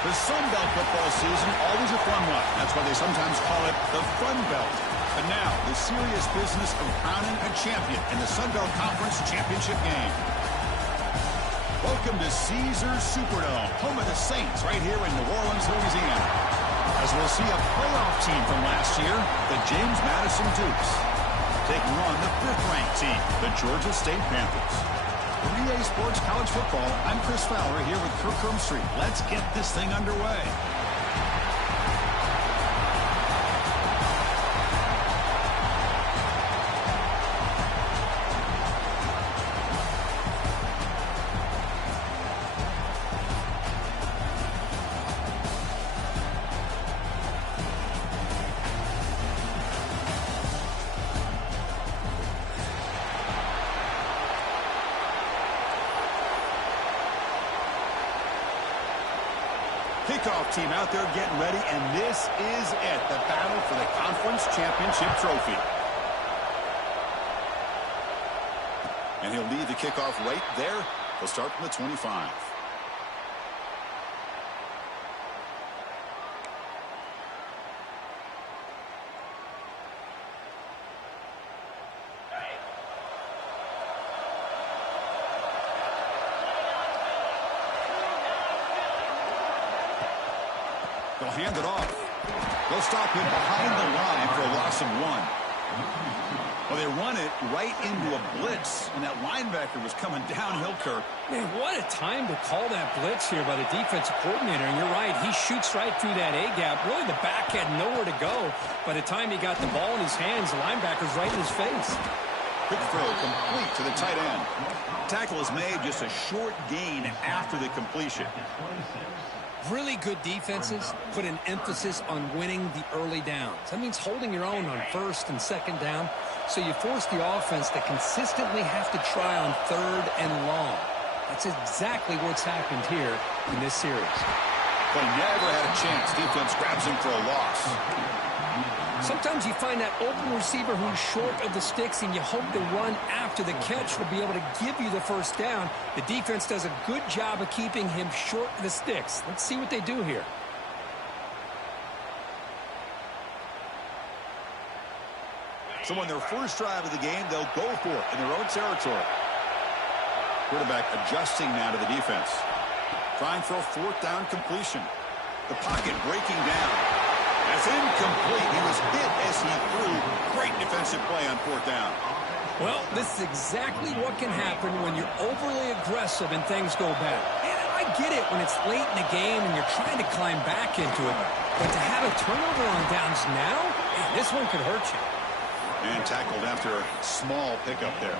The Sun Belt football season, always a fun one. That's why they sometimes call it the Fun Belt. But now, the serious business of crowning a champion in the Sun Belt Conference Championship game. Welcome to Caesars Superdome, home of the Saints, right here in New Orleans, Louisiana. As we'll see a playoff team from last year, the James Madison Dukes, taking on the 5th-ranked team, the Georgia State Panthers. For EA Sports College Football, I'm Chris Fowler here with Kirk Street. Let's get this thing underway. Kickoff team out there getting ready, and this is it, the battle for the conference championship trophy. And he'll lead the kickoff right there. He'll start from the 25. They'll hand it off. They'll stop him behind the line for a loss of 1. Well, they run it right into a blitz, and that linebacker was coming downhill, Kirk. Man, what a time to call that blitz here by the defensive coordinator. And you're right, he shoots right through that A-gap. Really, the back had nowhere to go. By the time he got the ball in his hands, the linebacker's right in his face. Quick throw complete to the tight end. Tackle is made, just a short gain after the completion. Really good defenses put an emphasis on winning the early downs. That means holding your own on 1st and 2nd down, so you force the offense to consistently have to try on 3rd and long. That's exactly what's happened here in this series. But he never had a chance. Defense grabs him for a loss. Sometimes you find that open receiver who's short of the sticks, and you hope the run after the catch will be able to give you the 1st down. The defense does a good job of keeping him short of the sticks. Let's see what they do here. So on their first drive of the game, they'll go for it in their own territory. Quarterback adjusting now to the defense. Trying for a 4th down completion. The pocket breaking down. That's incomplete. He was hit as he threw. Great defensive play on 4th down. Well, this is exactly what can happen when you're overly aggressive and things go bad. And I get it when it's late in the game and you're trying to climb back into it. But to have a turnover on downs now, man, this one could hurt you. And tackled after a small pickup there.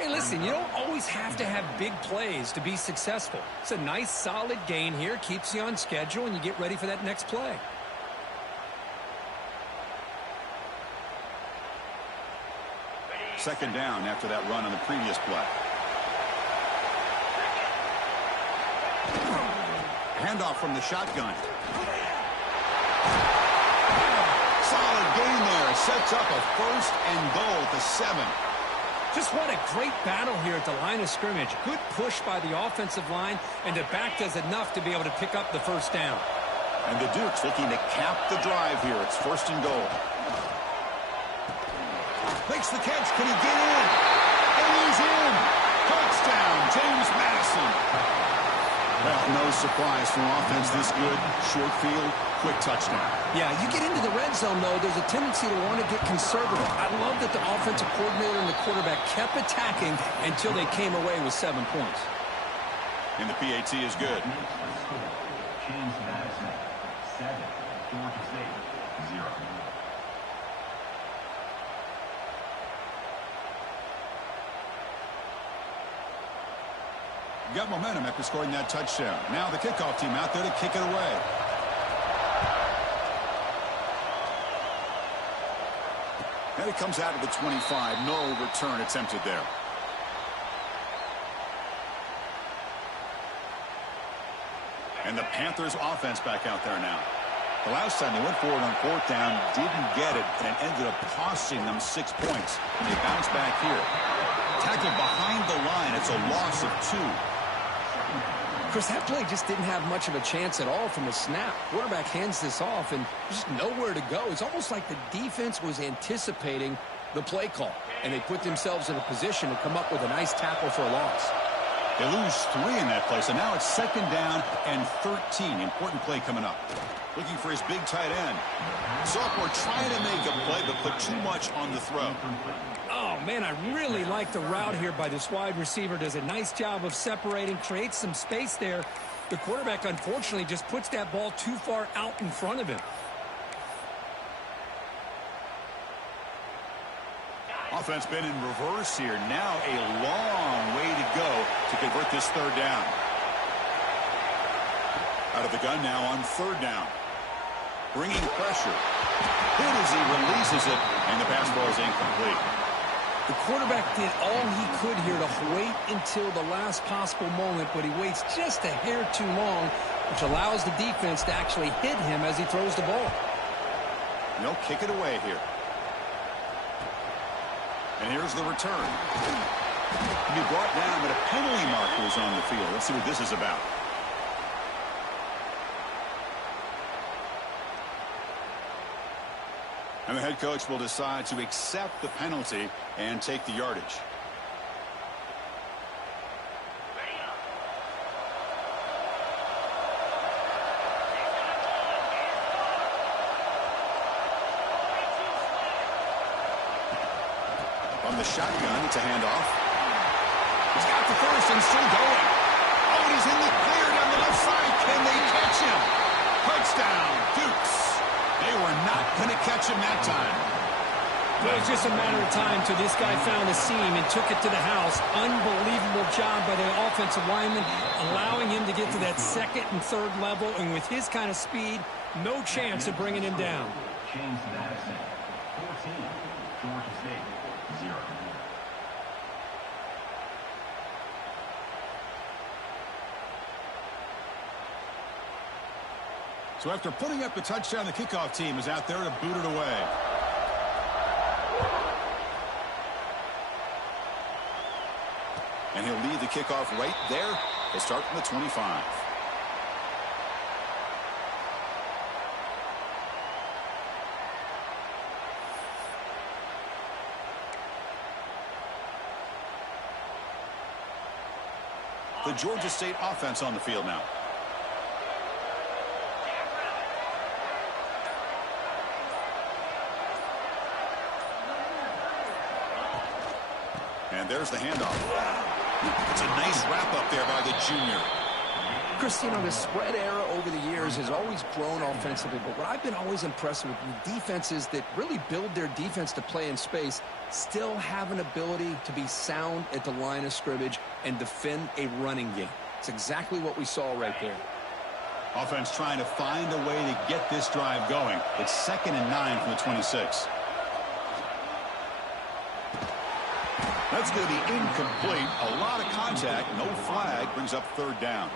Hey, listen, you don't always have to have big plays to be successful. It's a nice, solid gain here. Keeps you on schedule, and you get ready for that next play. Second down after that run on the previous play. Handoff from the shotgun. Solid gain there. Sets up a 1st and goal at the 7. Just what a great battle here at the line of scrimmage. Good push by the offensive line, and the back does enough to be able to pick up the 1st down. And the Dukes looking to cap the drive here. It's 1st and goal. Makes the catch. Can he get in? And he's in. Touchdown, James Madison. Well, no surprise from offense this good. Short field, quick touchdown. Yeah, you get into the red zone, though, there's a tendency to want to get conservative. I love that the offensive coordinator and the quarterback kept attacking until they came away with 7 points. And the PAT is good. James Madison, 7. Georgia State, 0. Got momentum after scoring that touchdown. Now the kickoff team out there to kick it away. And it comes out of the 25. No return attempted there. And the Panthers offense back out there now. The last time they went forward on 4th down, didn't get it, and it ended up costing them 6 points. And they bounce back here. Tackled behind the line. It's a loss of 2. Chris, that play just didn't have much of a chance at all from the snap. Quarterback hands this off, and there's just nowhere to go. It's almost like the defense was anticipating the play call, and they put themselves in a position to come up with a nice tackle for a loss. They lose 3 in that play, so now it's 2nd down and 13. Important play coming up. Looking for his big tight end. Sophomore trying to make a play, but put too much on the throw. Oh, man, I really like the route here by this wide receiver. Does a nice job of separating, creates some space there. The quarterback, unfortunately, just puts that ball too far out in front of him. Offense been in reverse here. Now a long way to go to convert this 3rd down. Out of the gun now on 3rd down. Bringing pressure. Hit as he releases it, and the pass ball is incomplete. The quarterback did all he could here to wait until the last possible moment, but he waits just a hair too long, which allows the defense to actually hit him as he throws the ball. They'll kick it away here. And here's the return. He brought down, but a penalty marker is on the field. Let's see what this is about. And the head coach will decide to accept the penalty and take the yardage. From the shotgun, it's a handoff. He's got the first and still going. Oh, and he's in the clear down the left side. Can they catch him? Touchdown, Dukes. They were not going to catch him that time. Well, it's just a matter of time till this guy found a seam and took it to the house. Unbelievable job by the offensive lineman, allowing him to get to that 2nd and 3rd level. And with his kind of speed, no chance of bringing him down. James Madison, 14, Georgia State, 0. So after putting up the touchdown, the kickoff team is out there to boot it away. And he'll lead the kickoff right there. They start from the 25. The Georgia State offense on the field now. And there's the handoff. It's a nice wrap-up there by the junior. Chris, you know, the spread era over the years has always grown offensively, but what I've been always impressed with defenses that really build their defense to play in space still have an ability to be sound at the line of scrimmage and defend a running game. It's exactly what we saw right there. Offense trying to find a way to get this drive going. It's 2nd and 9 from the 26. That's going to be incomplete. A lot of contact. No flag. Brings up 3rd down.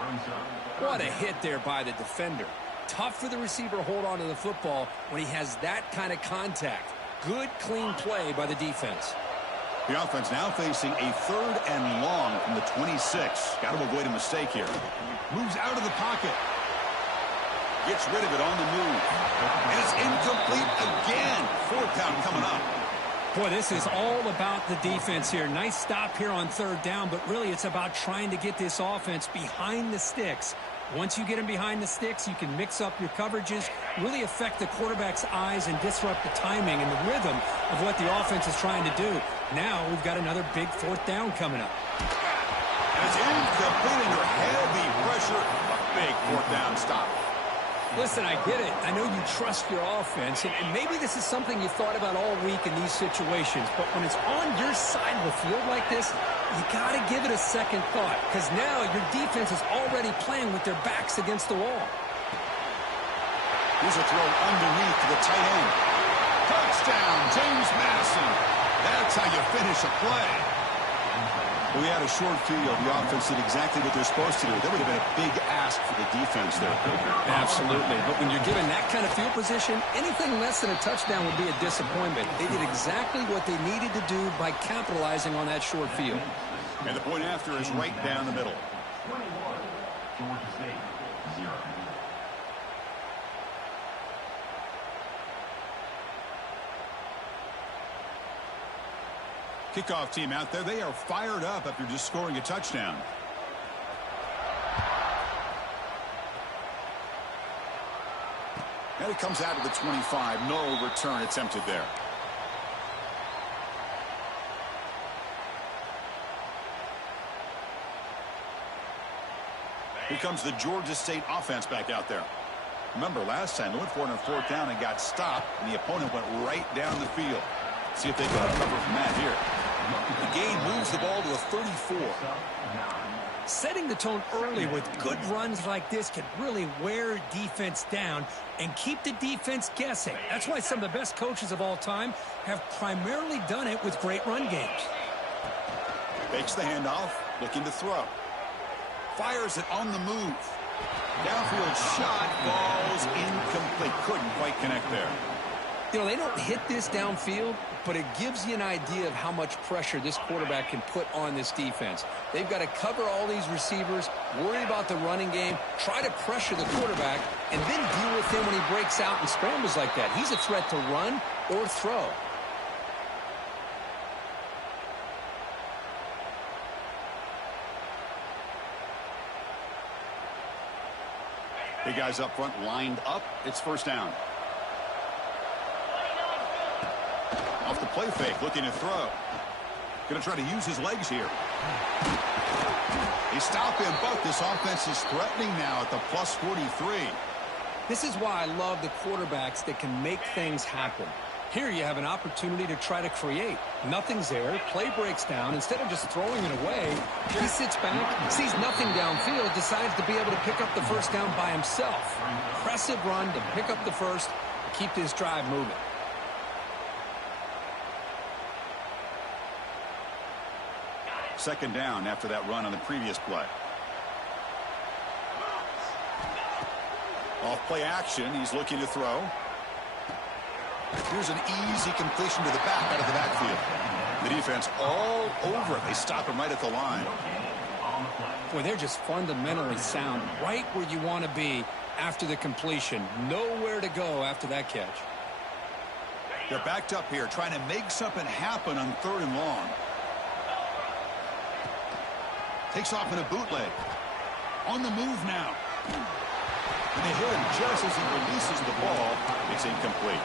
What a hit there by the defender. Tough for the receiver to hold on to the football when he has that kind of contact. Good, clean play by the defense. The offense now facing a 3rd and long from the 26. Got to avoid a mistake here. Moves out of the pocket. Gets rid of it on the move. And it's incomplete again. 4th down coming up. Boy, this is all about the defense here. Nice stop here on 3rd down, but really it's about trying to get this offense behind the sticks. Once you get them behind the sticks, you can mix up your coverages, really affect the quarterback's eyes and disrupt the timing and the rhythm of what the offense is trying to do. Now we've got another big 4th down coming up. And it's incomplete under heavy pressure. A big 4th down stop. Listen, I get it. I know you trust your offense, and maybe this is something you thought about all week in these situations, but when it's on your side of the field like this, you got to give it a second thought, because now your defense is already playing with their backs against the wall. Here's a throw underneath to the tight end. Touchdown, James Madison. That's how you finish a play. We had a short field. The offense did exactly what they're supposed to do. That would have been a big ask for the defense there. Absolutely. But when you're given that kind of field position, anything less than a touchdown would be a disappointment. They did exactly what they needed to do by capitalizing on that short field. And the point after is right down the middle. Georgia State, 0. Kickoff team out there. They are fired up after just scoring a touchdown. And it comes out to the 25. No return attempted there. Here comes the Georgia State offense back out there. Remember, last time they went for it on 4th down and got stopped, and the opponent went right down the field. See if they can recover from that here. The gain moves the ball to a 34. Setting the tone early with good runs like this can really wear defense down and keep the defense guessing. That's why some of the best coaches of all time have primarily done it with great run games. Fakes the handoff, looking to throw. Fires it on the move. Downfield shot falls incomplete. Couldn't quite connect there. You know, they don't hit this downfield, but it gives you an idea of how much pressure this quarterback can put on this defense. They've got to cover all these receivers, worry about the running game, try to pressure the quarterback, and then deal with him when he breaks out and scrambles like that. He's a threat to run or throw. Big guys up front lined up. It's 1st down. Off the play fake, looking to throw. Going to try to use his legs here. They stop him, but this offense is threatening now at the plus 43. This is why I love the quarterbacks that can make things happen. Here you have an opportunity to try to create. Nothing's there. Play breaks down. Instead of just throwing it away, he sits back, sees nothing downfield, decides to be able to pick up the 1st down by himself. Impressive run to pick up the 1st, keep this drive moving. Second down after that run on the previous play. Off play action. He's looking to throw. Here's an easy completion to the back out of the backfield. The defense all over it. They stop him right at the line. Boy, they're just fundamentally sound, right where you want to be after the completion. Nowhere to go after that catch. They're backed up here, trying to make something happen on 3rd and long. Takes off in a bootleg. On the move now. And they hit him just as he releases the ball. It's incomplete.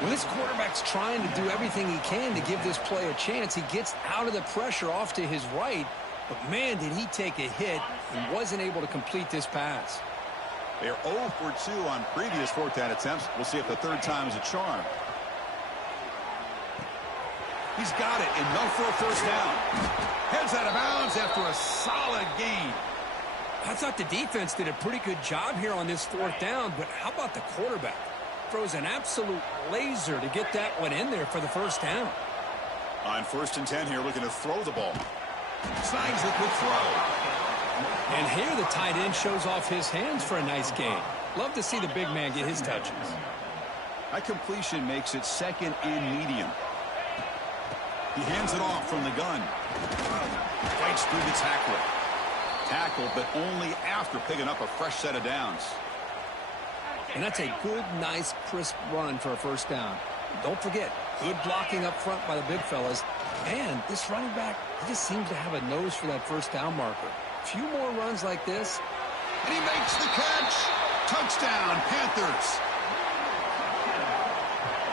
When this quarterback's trying to do everything he can to give this play a chance, he gets out of the pressure off to his right. But, man, did he take a hit and wasn't able to complete this pass. They're 0 for 2 on previous 4th down attempts. We'll see if the 3rd time is a charm. He's got it, enough for a 1st down. Heads out of bounds after a solid gain. I thought the defense did a pretty good job here on this 4th down, but how about the quarterback? Throws an absolute laser to get that one in there for the 1st down. On 1st and 10 here, looking to throw the ball. Snags it with throw. And here the tight end shows off his hands for a nice gain. Love to see the big man get his touches. That completion makes it 2nd and medium. He hands it off from the gun. Fights through the tackle. Tackled, but only after picking up a fresh set of downs. And that's a good, nice, crisp run for a 1st down. Don't forget, good blocking up front by the big fellas. And this running back, he just seems to have a nose for that 1st down marker. A few more runs like this. And he makes the catch. Touchdown, Panthers.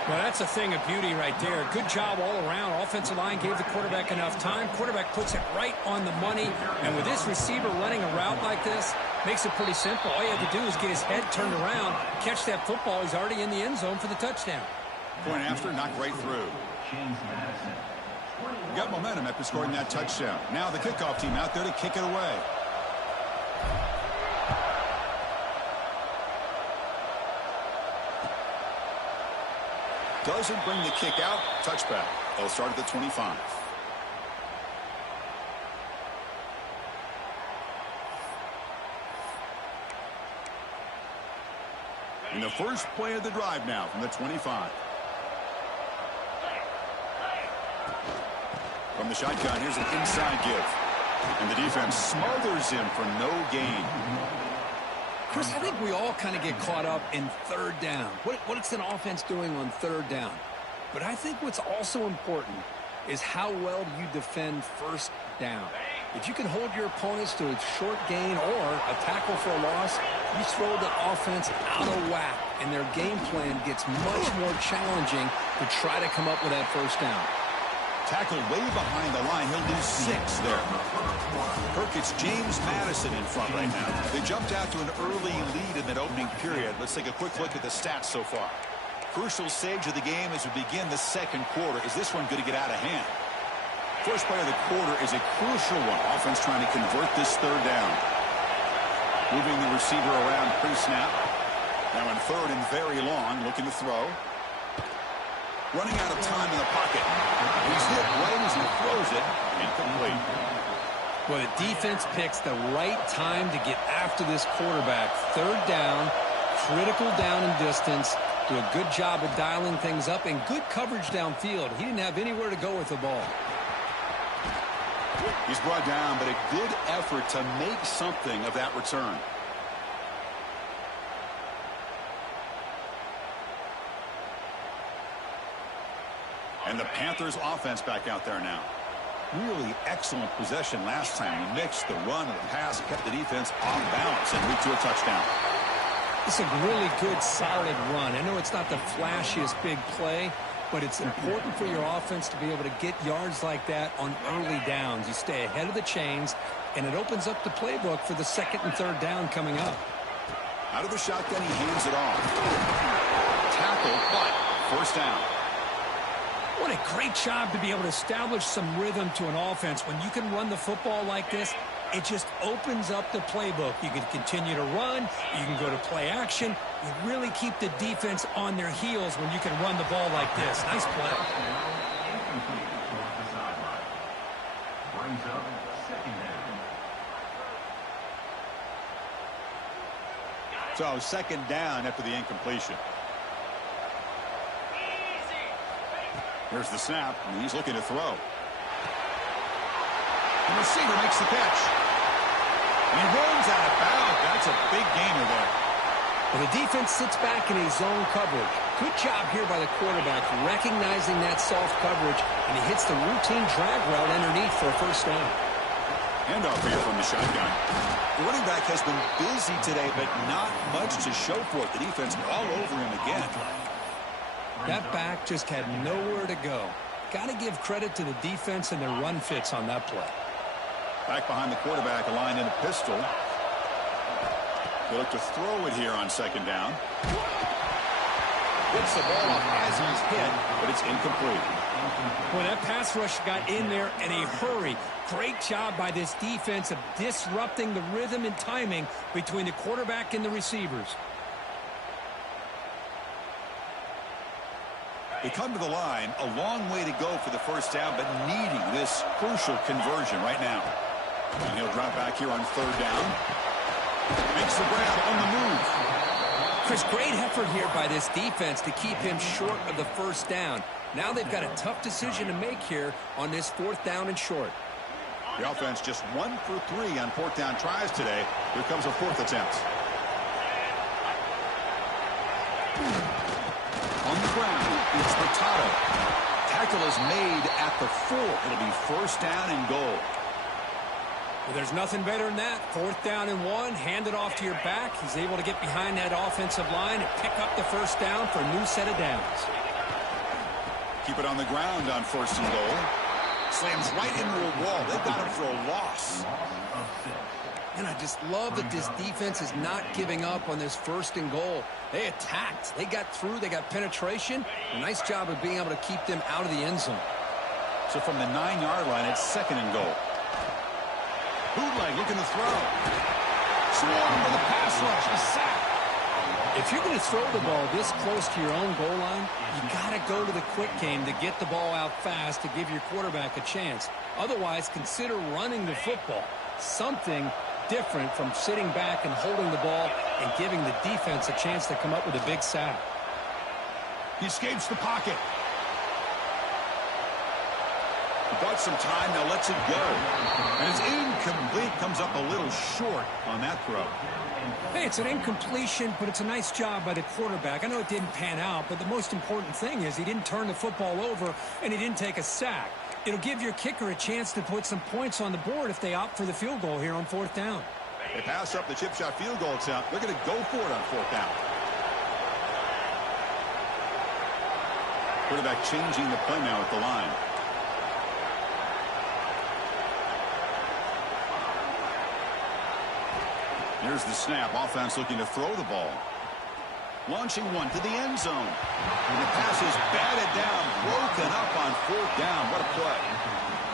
Well, that's a thing of beauty right there. Good job all around. Offensive line gave the quarterback enough time. Quarterback puts it right on the money. And with this receiver running a route like this, makes it pretty simple. All you have to do is get his head turned around, catch that football. He's already in the end zone for the touchdown. Point after, knocked right through. Got momentum after scoring that touchdown. Now the kickoff team out there to kick it away. Doesn't bring the kick out. Touchback. They'll start at the 25. In the first play of the drive now from the 25. From the shotgun, here's an inside give. And the defense smothers him for no gain. Chris, I think we all kind of get caught up in third down. What's an offense doing on third down? But I think what's also important is how well do you defend first down. If you can hold your opponents to a short gain or a tackle for a loss, you throw the offense out of whack, and their game plan gets much more challenging to try to come up with that first down. Tackle way behind the line. He'll lose 6 there. Kirk, it's James Madison in front right now. They jumped out to an early lead in that opening period. Let's take a quick look at the stats so far. Crucial stage of the game as we begin the second quarter. Is this one going to get out of hand? First play of the quarter is a crucial one. Offense trying to convert this third down. Moving the receiver around pre-snap. Now in third and very long, looking to throw. Running out of time in the pocket. He's hit right as he throws it. Incomplete. Well, the defense picks the right time to get after this quarterback. Third down, critical down and distance. Do a good job of dialing things up and good coverage downfield. He didn't have anywhere to go with the ball. He's brought down, but a good effort to make something of that return. And the Panthers offense back out there now. Really excellent possession last time. He mixed the run and the pass, kept the defense off balance and moved to a touchdown. It's a really good, solid run. I know it's not the flashiest big play, but it's important for your offense to be able to get yards like that on early downs. You stay ahead of the chains, and it opens up the playbook for the second and third down coming up. Out of the shotgun, he hands it off. Tackle, but first down. What a great job to be able to establish some rhythm to an offense. When you can run the football like this, it just opens up the playbook. You can continue to run. You can go to play action. You really keep the defense on their heels when you can run the ball like this. Nice play. Brings up second down. So second down after the incompletion. Here's the snap, and he's looking to throw. The receiver makes the catch. And he runs out of bounds. That's a big gainer there. Well, the defense sits back in a zone coverage. Good job here by the quarterback, recognizing that soft coverage, and he hits the routine drag route underneath for a first down. Handoff here from the shotgun. The running back has been busy today, but not much to show for it. The defense all over him again. That back just had nowhere to go. Got to give credit to the defense and their run fits on that play. Back behind the quarterback, aligned in a pistol. They look to throw it here on second down. Gets the ball off as he's hit, but it's incomplete. Well, that pass rush got in there in a hurry. Great job by this defense of disrupting the rhythm and timing between the quarterback and the receivers. They come to the line, a long way to go for the first down, but needing this crucial conversion right now. And he'll drop back here on third down. Makes the grab on the move. Chris, great effort here by this defense to keep him short of the first down. Now they've got a tough decision to make here on this fourth down and short. The offense just 1 for 3 on fourth down tries today. Here comes a fourth attempt. On the ground, it's Hurtado. Tackle is made at the 4. It'll be first down and goal. Well, there's nothing better than that. Fourth down and 1, hand it off to your back. He's able to get behind that offensive line and pick up the first down for a new set of downs. Keep it on the ground on first and goal. Slams right into a wall. They've got him for a loss. And I just love that this defense is not giving up on this first and goal. They attacked. They got through. They got penetration. A nice job of being able to keep them out of the end zone. So from the 9-yard line, it's second and goal. Bootleg looking to throw. Swarm for the pass rush. A sack. If you're going to throw the ball this close to your own goal line, you got to go to the quick game to get the ball out fast to give your quarterback a chance. Otherwise, consider running the football. Something different from sitting back and holding the ball and giving the defense a chance to come up with a big sack. He escapes the pocket. He bought some time, now lets it go. And it's incomplete, comes up a little short on that throw. Hey, it's an incompletion, but it's a nice job by the quarterback. I know it didn't pan out, but the most important thing is he didn't turn the football over and he didn't take a sack. It'll give your kicker a chance to put some points on the board if they opt for the field goal here on 4th down. They pass up the chip shot field goal attempt. They're going to go for it on 4th down. Quarterback changing the play now at the line. Here's the snap. Offense looking to throw the ball. Launching one to the end zone. And the pass is batted down, broken up on 4th down. What a play.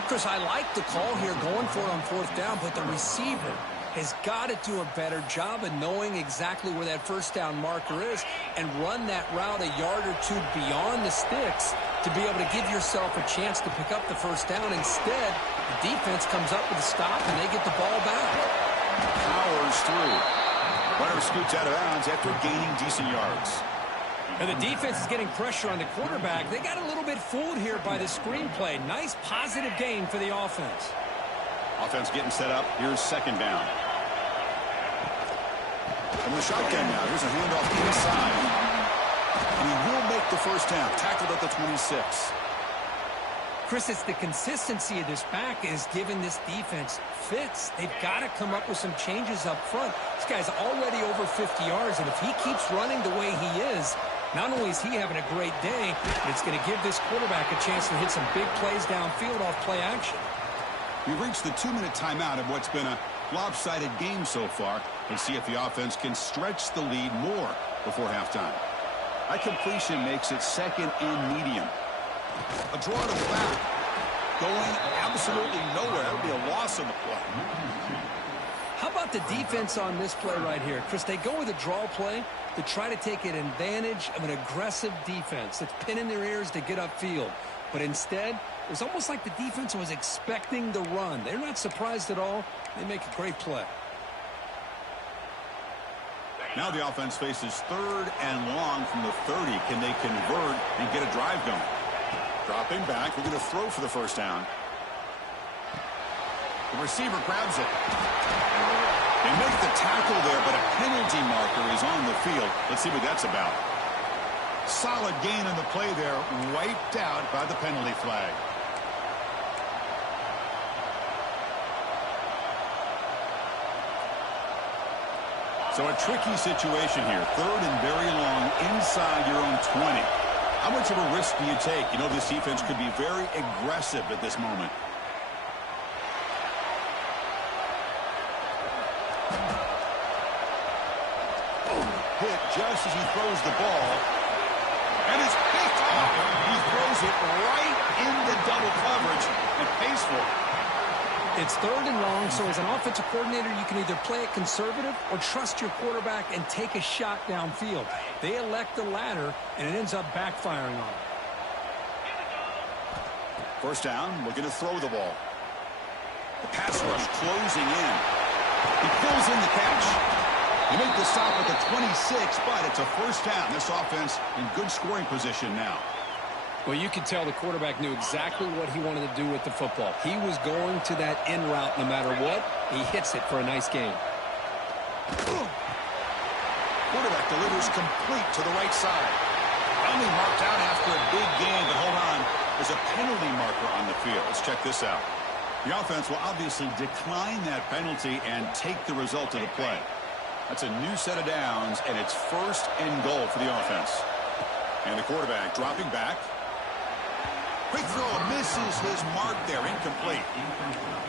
Chris, I like the call here going for it on 4th down, but the receiver has got to do a better job of knowing exactly where that 1st down marker is and run that route a yard or two beyond the sticks to be able to give yourself a chance to pick up the 1st down. Instead, the defense comes up with a stop and they get the ball back. Powers through. Runner scoots out of bounds after gaining decent yards. And the defense is getting pressure on the quarterback. They got a little bit fooled here by the screenplay. Nice positive gain for the offense. Offense getting set up. Here's 2nd down. From the shotgun now. Here's a handoff inside. And he will make the 1st down. Tackled at the 26. Chris, it's the consistency of this back is giving this defense fits. They've got to come up with some changes up front. This guy's already over 50 yards, and if he keeps running the way he is, not only is he having a great day, but it's going to give this quarterback a chance to hit some big plays downfield off play action. We've reached the 2-minute timeout of what's been a lopsided game so far. Let's see if the offense can stretch the lead more before halftime. That completion makes it 2nd and medium. A draw to the back. Going absolutely nowhere. That would be a loss of the play. How about the defense on this play right here? Chris, they go with a draw play to try to take an advantage of an aggressive defense that's pinning their ears to get upfield. But instead, it was almost like the defense was expecting the run. They're not surprised at all. They make a great play. Now the offense faces 3rd and long from the 30. Can they convert and get a drive going? Dropping back. We're going to throw for the 1st down. The receiver grabs it. They make the tackle there, but a penalty marker is on the field. Let's see what that's about. Solid gain on the play there. Wiped out by the penalty flag. So a tricky situation here. 3rd and very long inside your own 20. How much of a risk do you take? You know, this defense could be very aggressive at this moment. Hit just as he throws the ball. And it's picked off. He throws it right into double coverage and pays for it. It's 3rd and long, so as an offensive coordinator, you can either play it conservative or trust your quarterback and take a shot downfield. They elect the latter, and it ends up backfiring on them. 1st down, looking to throw the ball. The pass rush closing in. He pulls in the catch. They make the stop at the 26, but it's a 1st down. This offense in good scoring position now. Well, you could tell the quarterback knew exactly what he wanted to do with the football. He was going to that in route no matter what. He hits it for a nice gain. Quarterback delivers complete to the right side. Only marked out after a big gain, but hold on. There's a penalty marker on the field. Let's check this out. The offense will obviously decline that penalty and take the result of the play. That's a new set of downs, and it's 1st and goal for the offense. And the quarterback dropping back. Quick throw, misses his mark there, incomplete.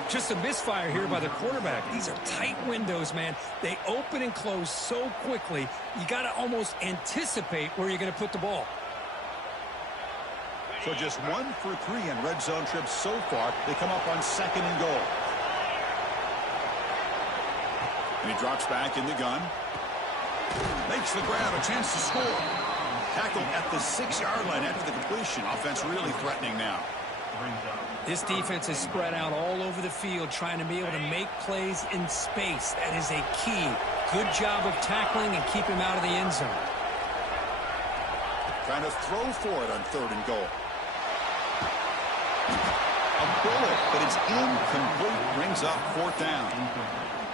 Just a misfire here by the quarterback. These are tight windows, man. They open and close so quickly, you got to almost anticipate where you're going to put the ball. So just 1 for 3 in red zone trips so far. They come up on 2nd and goal. And he drops back in the gun. Makes the grab, a chance to score. Tackled at the 6-yard line after the completion. Offense really threatening now. This defense is spread out all over the field, trying to be able to make plays in space. That is a key. Good job of tackling and keep him out of the end zone. Trying to throw for it on 3rd and goal. A a bullet, but it's incomplete. Brings up 4th down.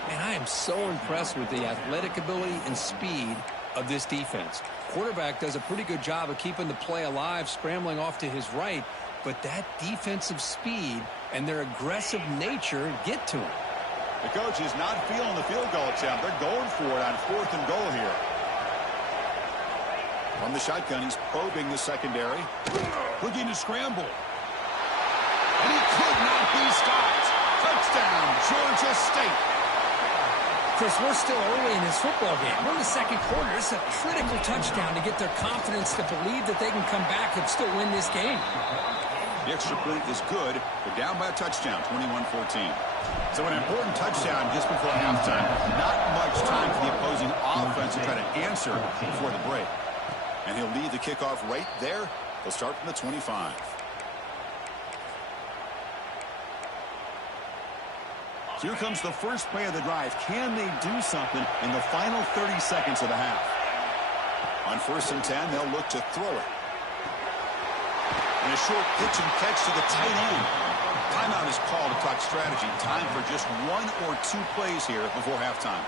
And I am so impressed with the athletic ability and speed of this defense. Quarterback does a pretty good job of keeping the play alive, scrambling off to his right, but that defensive speed and their aggressive nature get to him. The coach is not feeling the field goal attempt. They're going for it on 4th and goal here. From the shotgun, he's probing the secondary. Looking to scramble. And he could not be stopped. Touchdown, Georgia State. Chris, we're still early in this football game. We're in the second quarter. It's a critical touchdown to get their confidence to believe that they can come back and still win this game. The extra point is good. They're down by a touchdown, 21-14. So an important touchdown just before halftime. Not much time for the opposing offense to try to answer before the break. And he'll lead the kickoff right there. He'll start from the 25. Here comes the first play of the drive. Can they do something in the final 30 seconds of the half? On 1st and 10, they'll look to throw it. And a short pitch and catch to the tight end. Timeout is called to talk strategy. Time for just 1 or 2 plays here before halftime.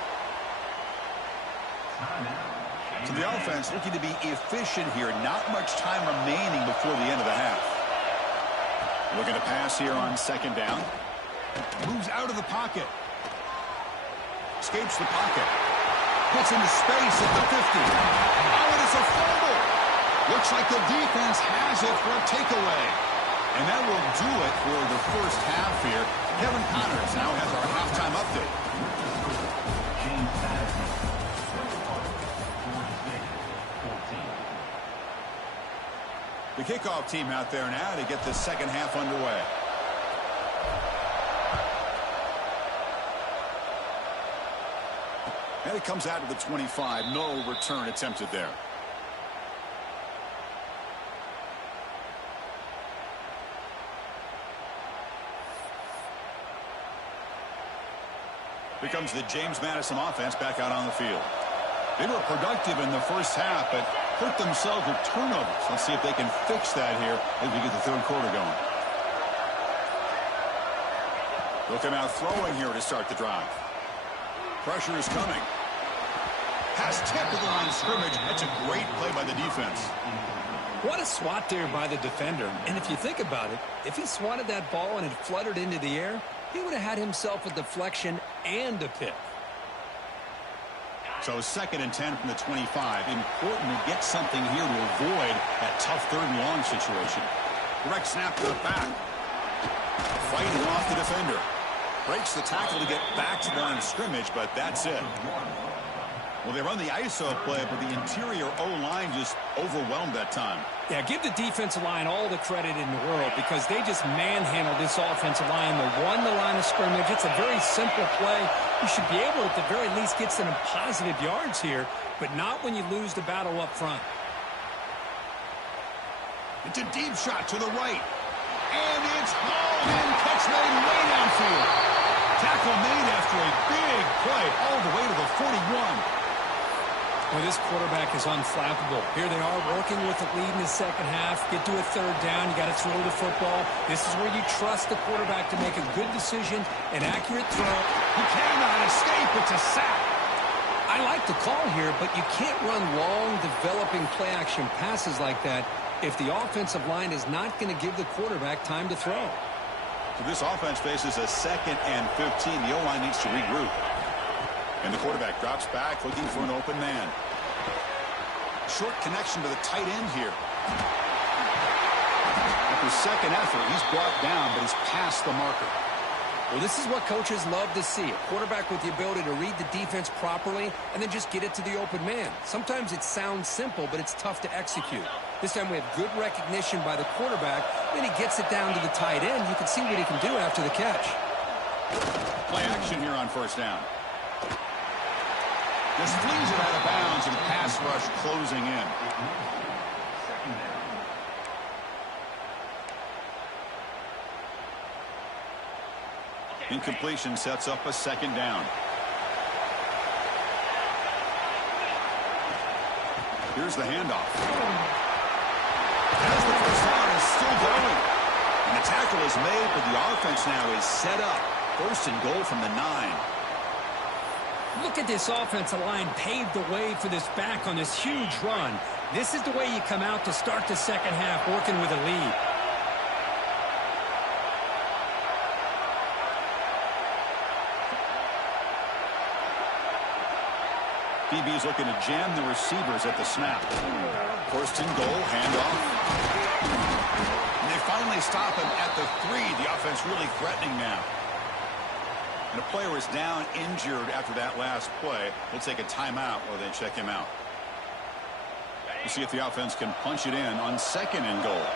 So the offense looking to be efficient here. Not much time remaining before the end of the half. Looking to pass here on 2nd down. Moves out of the pocket. Escapes the pocket. Gets into space at the 50. Oh, and it's a fumble. Looks like the defense has it for a takeaway. And that will do it for the first half here. Kevin Connors now has our halftime update. The kickoff team out there now to get the second half underway. And it comes out to the 25. No return attempted there. Here comes the James Madison offense back out on the field. They were productive in the first half, but hurt themselves with turnovers. Let's see if they can fix that here as we get the third quarter going. They'll come out throwing here to start the drive. Pressure is coming. Pass tipped to the line of scrimmage. That's a great play by the defense. What a swat there by the defender. And if you think about it, if he swatted that ball and it fluttered into the air, he would have had himself a deflection and a pick. So 2nd and 10 from the 25. Important to get something here to avoid that tough 3rd and long situation. Direct snap to the back. Fighting off the defender. Breaks the tackle to get back to the line of scrimmage, but that's it. Well, they run the ISO play, but the interior O-line just overwhelmed that time. Yeah, give the defensive line all the credit in the world because they just manhandled this offensive line. They won the line of scrimmage. It's a very simple play. You should be able to, at the very least, get some positive yards here, but not when you lose the battle up front. It's a deep shot to the right. And it's hauled in. Catch made way downfield. Tackle made after a big play all the way to the 41. Well, this quarterback is unflappable. Here they are working with the lead in the second half. Get to a 3rd down. You got to throw the football. This is where you trust the quarterback to make a good decision, an accurate throw. He cannot escape. It's a sack. I like the call here, but you can't run long, developing play-action passes like that if the offensive line is not going to give the quarterback time to throw. So this offense faces a 2nd and 15. The O-line needs to regroup. And the quarterback drops back, looking for an open man. Short connection to the tight end here. After 2nd effort, he's brought down, but he's past the marker. Well, this is what coaches love to see. A quarterback with the ability to read the defense properly and then just get it to the open man. Sometimes it sounds simple, but it's tough to execute. This time we have good recognition by the quarterback. Then he gets it down to the tight end. You can see what he can do after the catch. Play action here on 1st down. Just flings it out of bounds and pass rush closing in. Incompletion sets up a 2nd down. Here's the handoff. As the first down is still going. And the tackle is made, but the offense now is set up. First and goal from the 9. Look at this offensive line paved the way for this back on this huge run. This is the way you come out to start the second half, working with a lead. DB's looking to jam the receivers at the snap. First and goal, handoff. And they finally stop him at the 3. The offense really threatening now. And a player is down injured after that last play. We'll take a timeout while they check him out. We'll see if the offense can punch it in on second and goal.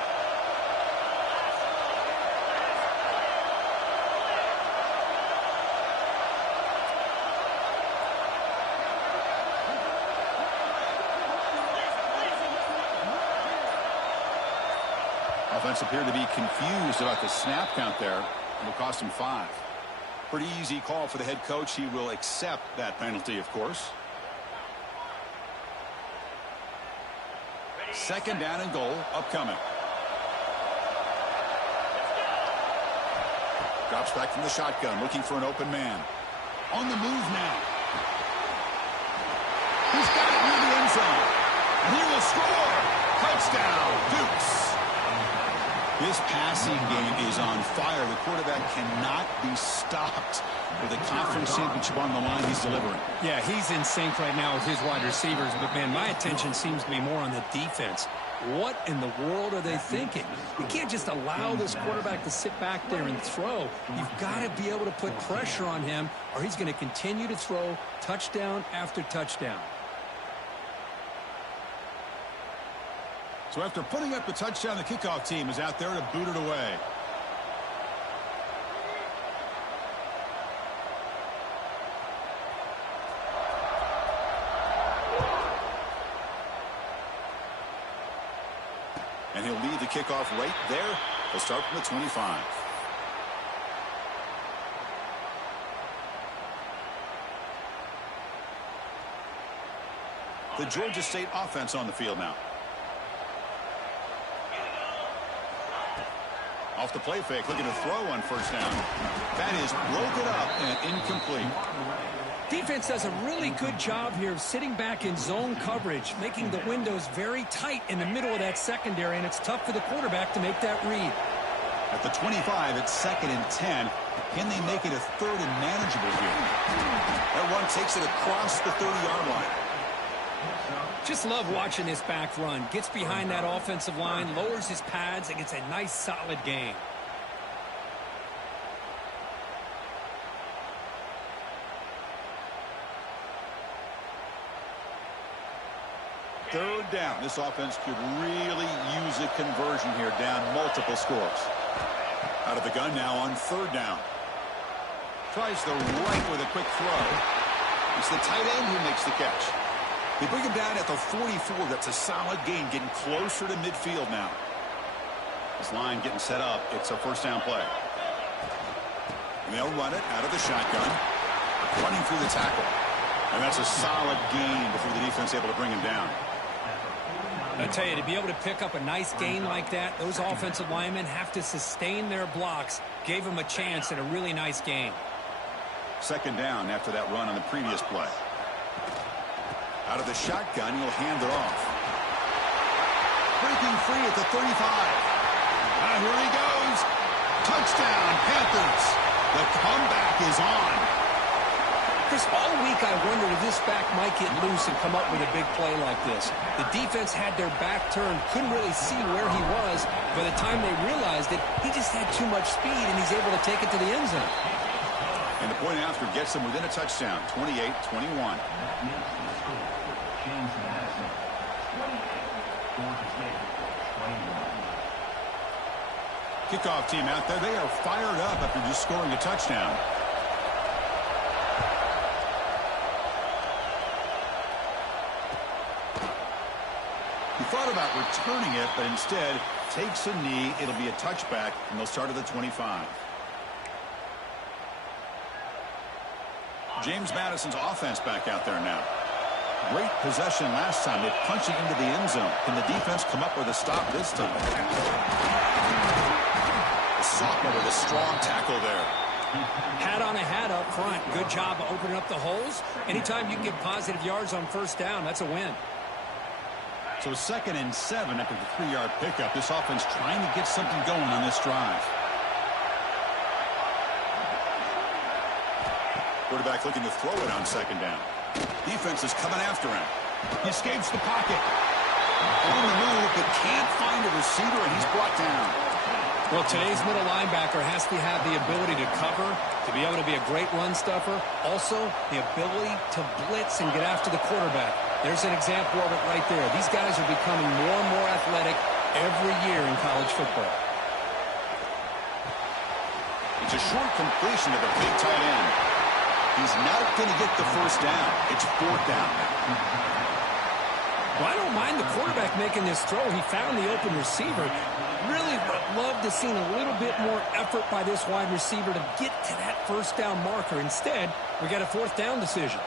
Offense appeared to be confused about the snap count there. It'll cost him 5. Pretty easy call for the head coach. He will accept that penalty, of course. Second down and goal upcoming. Drops back from the shotgun, looking for an open man. On the move now. He's got it near the end zone. And he will score. Touchdown, Dukes. This passing game is on fire. The quarterback cannot be stopped. With a conference championship on the line, he's delivering. Yeah, he's in sync right now with his wide receivers. But, man, my attention seems to be more on the defense. What in the world are they thinking? You can't just allow this quarterback to sit back there and throw. You've got to be able to put pressure on him, or he's going to continue to throw touchdown after touchdown. So after putting up the touchdown, the kickoff team is out there to boot it away. And he'll lead the kickoff right there. He'll start from the 25. The Georgia State offense on the field now. Off the play fake, looking to throw on first down. That is broken up and incomplete. Defense does a really good job here of sitting back in zone coverage, making the windows very tight in the middle of that secondary, and it's tough for the quarterback to make that read. At the 25, it's 2nd and 10. Can they make it a 3rd and manageable here? That run takes it across the 30-yard line. Just love watching this back run. Gets behind that offensive line, lowers his pads, and gets a nice, solid gain. Third down. This offense could really use a conversion here, down multiple scores. Out of the gun now on 3rd down. Tries the right with a quick throw. It's the tight end who makes the catch. They bring him down at the 44. That's a solid gain, getting closer to midfield now. This line getting set up. It's a first down play. And they'll run it out of the shotgun. Running through the tackle. And that's a solid gain before the defense able to bring him down. I tell you, to be able to pick up a nice gain like that, those offensive linemen have to sustain their blocks. Gave them a chance at a really nice gain. Second down after that run on the previous play. Out of the shotgun, he'll hand it off. Breaking free at the 35. Here he goes. Touchdown, Panthers. The comeback is on. Chris, all week I wondered if this back might get loose and come up with a big play like this. The defense had their back turned, couldn't really see where he was. By the time they realized it, he just had too much speed, and he's able to take it to the end zone. And the point after gets them within a touchdown, 28-21. Kickoff team out there. They are fired up after just scoring a touchdown. He thought about returning it, but instead takes a knee. It'll be a touchback, and they'll start at the 25. James Madison's offense back out there now. Great possession last time. They punch it into the end zone. Can the defense come up with a stop this time? sophomore with a strong tackle there. Hat on a hat up front. Good job of opening up the holes. Anytime you can get positive yards on first down, that's a win. So 2nd and 7 after the 3-yard pickup. This offense trying to get something going on this drive. Quarterback looking to throw it on 2nd down. Defense is coming after him. He escapes the pocket. On the move, but can't find a receiver, and he's brought down. Well, today's middle linebacker has to have the ability to cover, to be able to be a great run stuffer. Also, the ability to blitz and get after the quarterback. There's an example of it right there. These guys are becoming more and more athletic every year in college football. It's a short completion to the big tight end. He's not going to get the first down. It's 4th down. Well, I don't mind the quarterback making this throw. He found the open receiver. Really love to see a little bit more effort by this wide receiver to get to that first down marker. Instead, we got a 4th down decision.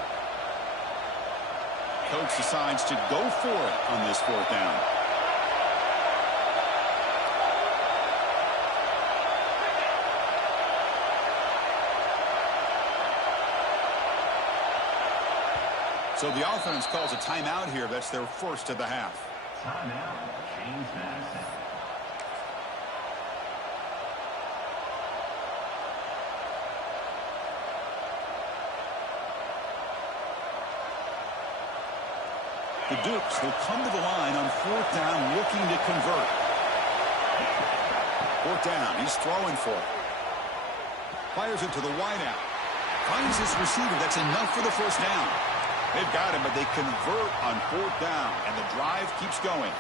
Coach decides to go for it on this 4th down. So the offense calls a timeout here. That's their first of the half. Timeout, James Madison. The Dukes will come to the line on 4th down looking to convert. 4th down. He's throwing for it. Fires it to the wideout. Finds his receiver. That's enough for the first down. They've got him, but they convert on 4th down, and the drive keeps going.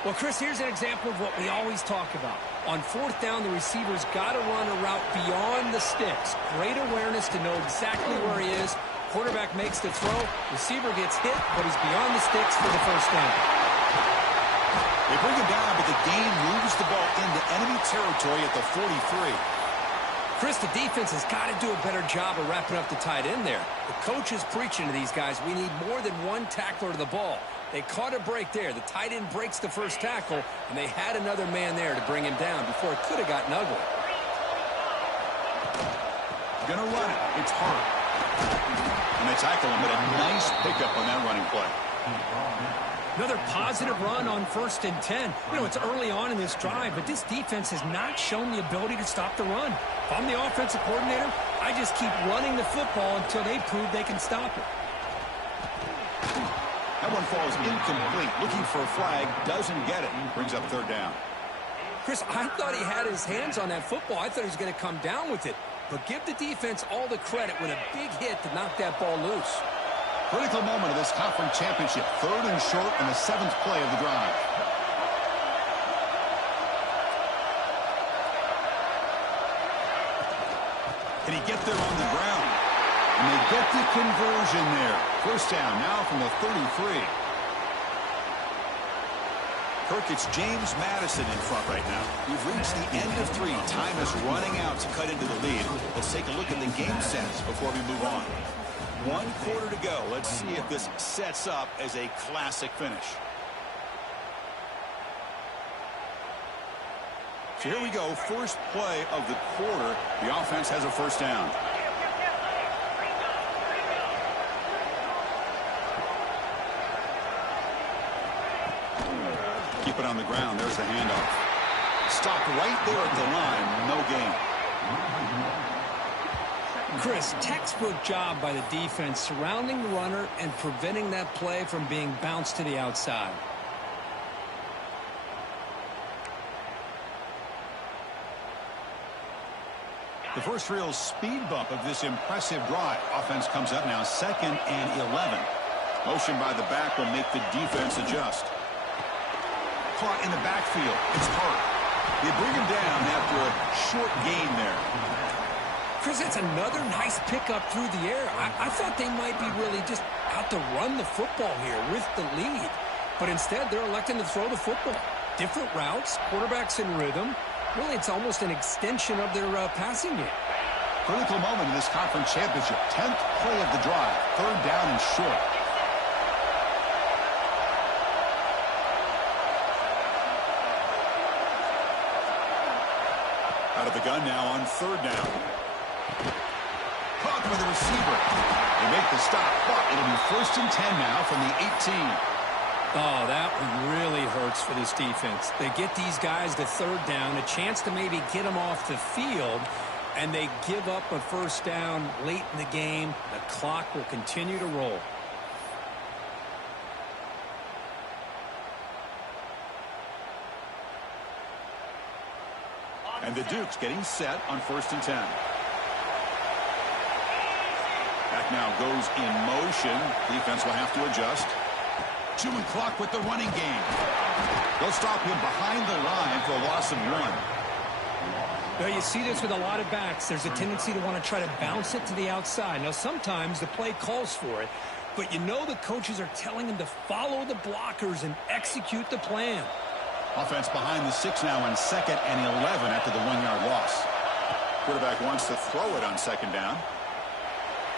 Well, Chris, here's an example of what we always talk about. On 4th down, the receiver's got to run a route beyond the sticks. Great awareness to know exactly where he is. Quarterback makes the throw. Receiver gets hit, but he's beyond the sticks for the first down. They bring him down, but the game moves the ball into enemy territory at the 43. Chris, the defense has got to do a better job of wrapping up the tight end there. The coach is preaching to these guys, we need more than one tackler to the ball. They caught a break there. The tight end breaks the first tackle, and they had another man there to bring him down before it could have gotten ugly. Gonna run it. It's hard. And they tackle him, but a nice pickup on that running play. Another positive run on 1st and 10. You know, it's early on in this drive, but this defense has not shown the ability to stop the run. If I'm the offensive coordinator, I just keep running the football until they prove they can stop it. That one falls incomplete. Looking for a flag, doesn't get it. Brings up 3rd down. Chris, I thought he had his hands on that football. I thought he was going to come down with it. But give the defense all the credit with a big hit to knock that ball loose. Critical moment of this conference championship. 3rd and short in the 7th play of the drive. Can he get there on the ground? And they get the conversion there. First down now from the 33. Kirk, it's James Madison in front right now. We've reached the end of 3. Time is running out to cut into the lead. Let's take a look at the game sets before we move on. 1 quarter to go. Let's see if this sets up as a classic finish. So here we go. First play of the quarter. The offense has a first down. Keep it on the ground. There's the handoff. Stopped right there at the line. No gain. Chris, textbook job by the defense surrounding the runner and preventing that play from being bounced to the outside. The first real speed bump of this impressive drive. Offense comes up now 2nd and 11. Motion by the back will make the defense adjust. Caught in the backfield. It's Hart. They bring him down after a short gain there. Chris, that's another nice pickup through the air. I thought they might be really just out to run the football here with the lead. But instead, they're electing to throw the football. Different routes, quarterbacks in rhythm. Really, it's almost an extension of their passing game. Critical moment in this conference championship. 10th play of the drive. 3rd down and short. Out of the gun now on third down. Caught by the receiver. They make the stop, but it'll be 1st and 10 now from the 18. Oh, that one really hurts for this defense. They get these guys to third down, a chance to maybe get them off the field, and they give up a first down late in the game. The clock will continue to roll. And the Dukes getting set on 1st and 10. Back now goes in motion. Defense will have to adjust. Chewing clock with the running game. They'll stop him behind the line for a loss of 1. Now, you see this with a lot of backs. There's a tendency to want to try to bounce it to the outside. Now, sometimes the play calls for it, but you know the coaches are telling them to follow the blockers and execute the plan. Offense behind the 6 now on 2nd and 11 after the 1-yard loss. Quarterback wants to throw it on 2nd down.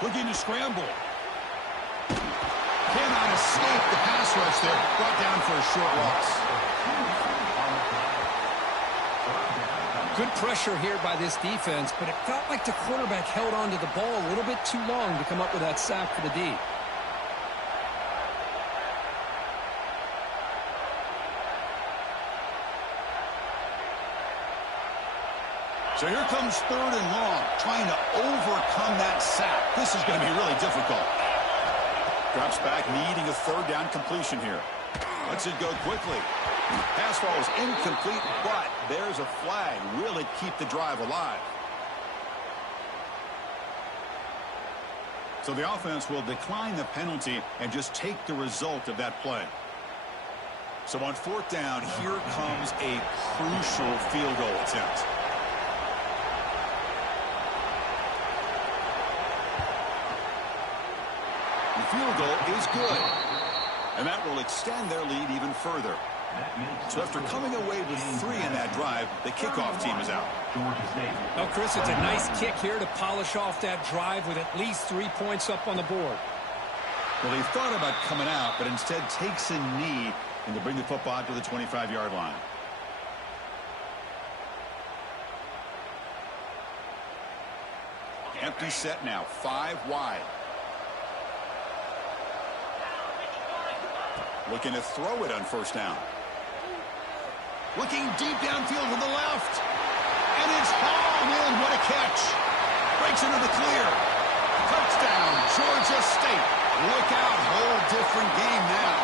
Looking to scramble. Cannot escape the pass rush there. Brought down for a short loss. Good pressure here by this defense, but it felt like the quarterback held on to the ball a little bit too long to come up with that sack for the D. So here comes 3rd and long, trying to overcome that sack. This is going to be really difficult. Drops back, needing a 3rd down completion here. Lets it go quickly. Pass ball is incomplete, but there's a flag. Will it keep the drive alive? So the offense will decline the penalty and just take the result of that play. So on 4th down, here comes a crucial field goal attempt. The field goal is good, and that will extend their lead even further. So after coming away with 3 in that drive, the kickoff team is out. Well, Chris, it's a nice kick here to polish off that drive with at least 3 points up on the board. Well, he thought about coming out, but instead takes a knee and to bring the football out to the 25-yard line. Empty set now, 5 wide. Looking to throw it on 1st down. Looking deep downfield to the left. And it's hauled in. What a catch. Breaks into the clear. Touchdown, Georgia State. Look out. Whole different game now.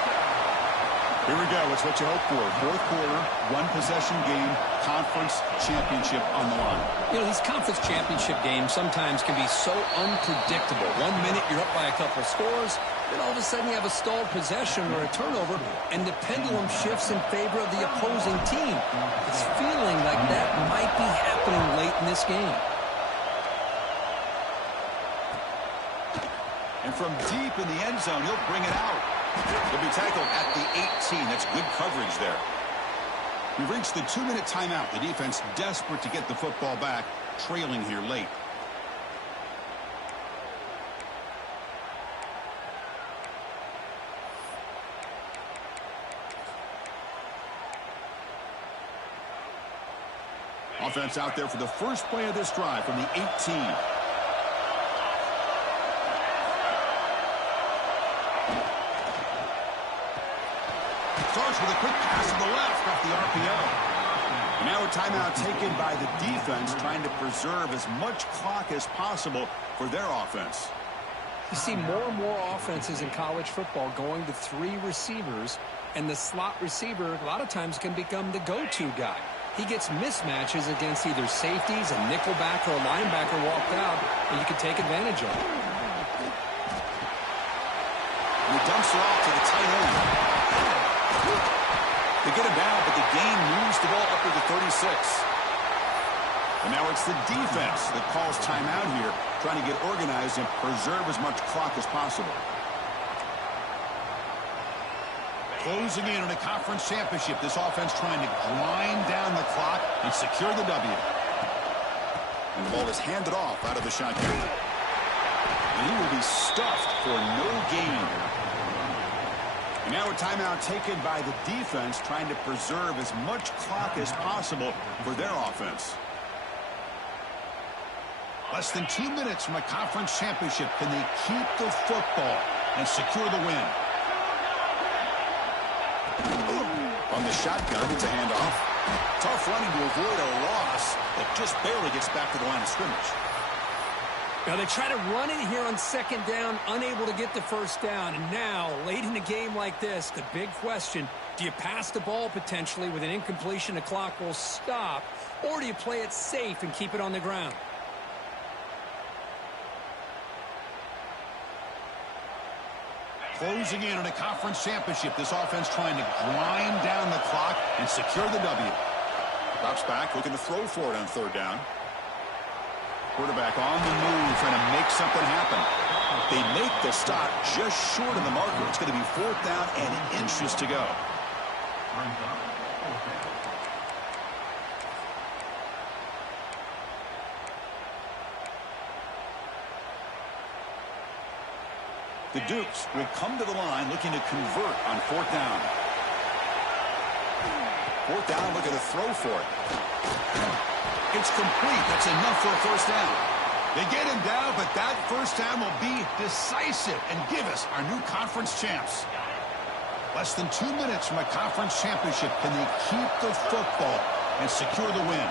Here we go. It's what you hope for. 4th quarter, 1-possession game, conference championship on the line. You know, these conference championship games sometimes can be so unpredictable. 1 minute you're up by a couple scores, then all of a sudden you have a stalled possession or a turnover, and the pendulum shifts in favor of the opposing team. It's feeling like that might be happening late in this game. And from deep in the end zone, he'll bring it out. He'll be tackled at the 18. That's good coverage there. We've reached the 2-minute timeout. The defense desperate to get the football back, trailing here late. Offense out there for the first play of this drive from the 18. Starts with a quick pass to the left off the RPO. And now a timeout taken by the defense, trying to preserve as much clock as possible for their offense. You see more and more offenses in college football going to 3 receivers, and the slot receiver a lot of times can become the go-to guy. He gets mismatches against either safeties, a nickelback, or a linebacker walked out, and you can take advantage of it. And he dumps it off to the tight end. They get him down, but the gain moves the ball up to the 36. And now it's the defense that calls timeout here, trying to get organized and preserve as much clock as possible. Closing in on a conference championship, this offense trying to grind down the clock and secure the W. And the ball is handed off out of the shotgun. And he will be stuffed for no gain. And now a timeout taken by the defense, trying to preserve as much clock as possible for their offense. Less than 2 minutes from a conference championship. Can they keep the football and secure the win? On the shotgun, it's a handoff. Tough running to avoid a loss that just barely gets back to the line of scrimmage. Now they try to run it here on second down, unable to get the first down. And now, late in a game like this, the big question, do you pass the ball potentially with an incompletion, the clock will stop, or do you play it safe and keep it on the ground? Closing in on a conference championship, this offense trying to grind down the clock and secure the W. Drops back, looking to throw for it on third down. Quarterback on the move, trying to make something happen. They make the stop just short of the marker. It's going to be fourth down and inches to go. The Dukes will come to the line looking to convert on fourth down. Fourth down, looking to throw for it. It's complete. That's enough for a first down. They get him down, but that first down will be decisive and give us our new conference champs. Less than 2 minutes from a conference championship. Can they keep the football and secure the win?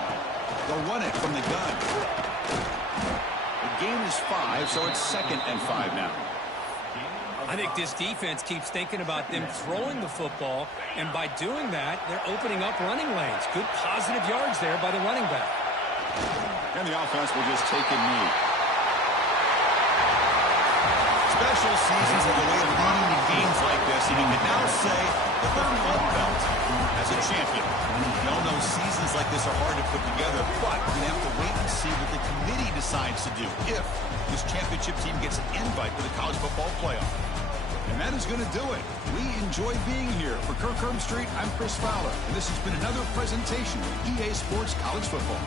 They'll run it from the gun. The game is 5, so it's 2nd and 5 now. I think this defense keeps thinking about them throwing the football, and by doing that, they're opening up running lanes. Good positive yards there by the running back. And the offense will just take a knee. Special seasons have a way of leading to games like this, and you can now say that the Fun Belt as a champion. We all know seasons like this are hard to put together, but we're going to have to wait and see what the committee decides to do if this championship team gets an invite to the college football playoff. And that is going to do it. We enjoy being here. For Kirk Street, I'm Chris Fowler, and this has been another presentation of EA Sports College Football.